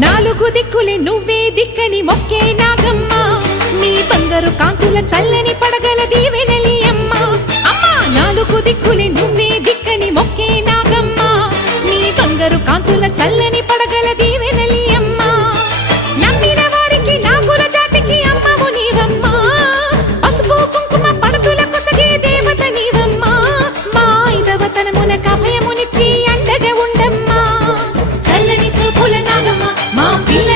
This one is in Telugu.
నాలుగు దిక్కులే నువ్వే దిక్కని మొక్కే నాగమ్మ నీ బంగారు కాంతుల చల్లని పడగల దీవెనలి అమ్మ అమ్మా నాలుగు దిక్కులే నువ్వే దిక్కని మొక్కే నాగమ్మ నీ బంగారు కాంతుల చల్లని పడగల దీవెనలి అమ్మ నమ్మిన వారికి నాగుల జాతికి అమ్మవు నీవమ్మ పసుపు కుంకుమ పడతుల కొసగే దేవత నీవమ్మ మా ఐదవతనమునకు అభయమునిచ్చి అండగా ఉండమ్మా చల్లని చూపుల నాగమ్మ మా పిల్ల